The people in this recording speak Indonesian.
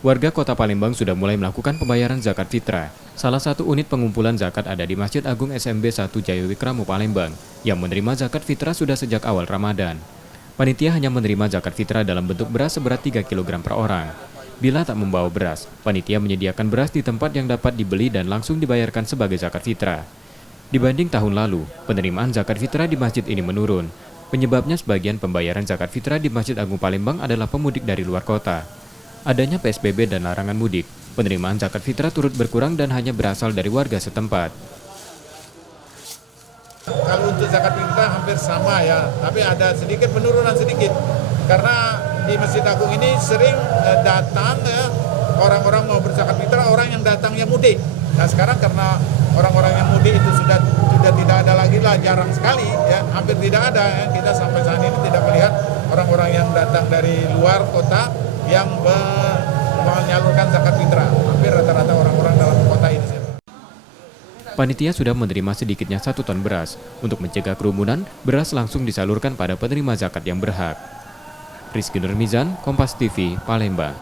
Warga Kota Palembang sudah mulai melakukan pembayaran zakat fitrah. Salah satu unit pengumpulan zakat ada di Masjid Agung SMB 1 Jayawikramo Palembang, yang menerima zakat fitrah sudah sejak awal Ramadan. Panitia hanya menerima zakat fitrah dalam bentuk beras seberat 3 kg per orang. Bila tak membawa beras, panitia menyediakan beras di tempat yang dapat dibeli dan langsung dibayarkan sebagai zakat fitrah. Dibanding tahun lalu, penerimaan zakat fitrah di masjid ini menurun. Penyebabnya sebagian pembayaran zakat fitrah di Masjid Agung Palembang adalah pemudik dari luar kota. Adanya PSBB dan larangan mudik, penerimaan zakat fitrah turut berkurang dan hanya berasal dari warga setempat. Kalau untuk zakat fitrah hampir sama ya, tapi ada sedikit penurunan sedikit. Karena di Masjid Agung ini sering datang ya, orang-orang mau berzakat fitrah, orang yang datangnya mudik. Nah sekarang karena orang-orang yang mudik itu sudah tidak ada lagi lah, jarang sekali ya, hampir tidak ada ya. Kita sampai saat ini tidak melihat orang-orang yang datang dari luar kota yang menyalurkan zakat fitrah. Hampir rata-rata orang-orang dalam kota ini. Panitia sudah menerima sedikitnya 1 ton beras. Untuk mencegah kerumunan, beras langsung disalurkan pada penerima zakat yang berhak. Rizky Nurmizan, Kompas TV, Palembang.